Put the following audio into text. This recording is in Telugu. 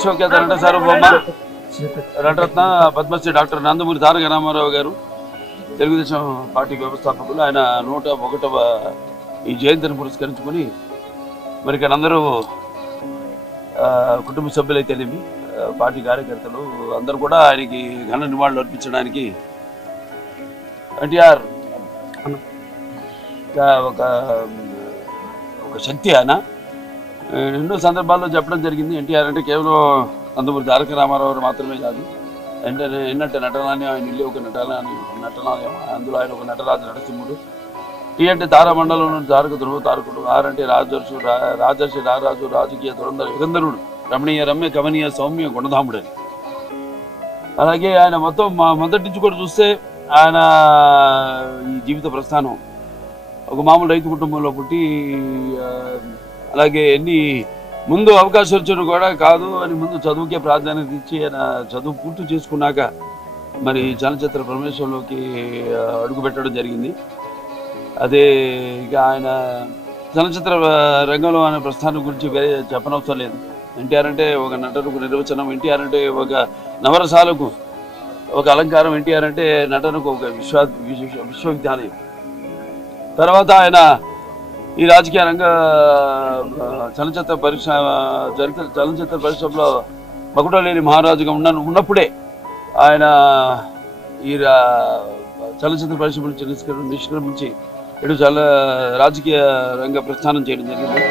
విశ్వఖ్యాత నట సార్వభౌమ నటరత్న పద్మశ్రీ డాక్టర్ నందమూరి తారక రామారావు గారు తెలుగుదేశం పార్టీ వ్యవస్థాపకులు. ఆయన 101వ ఈ జయంతిని పురస్కరించుకొని మరి ఇక్కడ అందరూ కుటుంబ సభ్యులైతేనేమి పార్టీ కార్యకర్తలు అందరూ కూడా ఆయనకి ఘన నివాళులు అర్పించడానికి ఎన్టీఆర్ ఒక శక్తి. ఆయన ఎన్నో సందర్భాల్లో చెప్పడం జరిగింది. ఎన్టీఆర్ అంటే కేవలం నందమూరి తారక రామారావు మాత్రమే కాదు, ఎన్నట్టు నటనాన్ని ఆయన ఇల్లు ఒక నటనాలయం, అందులో ఆయన ఒక నటరాజు నరసింహుడు. టీ అంటే తారామండలం తారక ధ్రువ తారకుడు. ఆర్ అంటే రాజర్షి రారాజు రాజకీయ దురంధర యుగంధరుడు, రమణీయ రమ్య కమనీయ సౌమ్య గుణధాముడు. అలాగే ఆయన మొత్తం మొదటి నుంచి కూడా చూస్తే ఆయన ఈ జీవిత ప్రస్థానం ఒక మామూలు రైతు కుటుంబంలో పుట్టి, అలాగే ముందు అవకాశం వచ్చాడు కూడా కాదు అని ముందు చదువుకే ప్రాధాన్యత ఇచ్చి ఆయన చదువు పూర్తి చేసుకున్నాక మరి చలనచిత్ర ప్రవేశంలోకి అడుగుపెట్టడం జరిగింది. అదే ఇక ఆయన చలనచిత్ర రంగంలో ఆయన ప్రస్థానం గురించి వేరే చెప్పనవసరం లేదు. ఎన్టీఆర్ అంటే ఒక నటనకు నిర్వచనం, ఎన్టీఆర్ అంటే ఒక నవరసాలకు ఒక అలంకారం, ఎన్టీఆర్ అంటే నటనకు ఒక విశ్వవిద్యాలయం. తర్వాత ఆయన ఈ రాజకీయ రంగ చలనచిత్ర పరిశ్రమలో మకుటలేని మహారాజుగా ఉన్నప్పుడే ఆయన ఈ చలనచిత్ర పరిశ్రమ నుంచి నిష్క్రమించి రాజకీయ రంగ ప్రస్థానం చేయడం జరిగింది.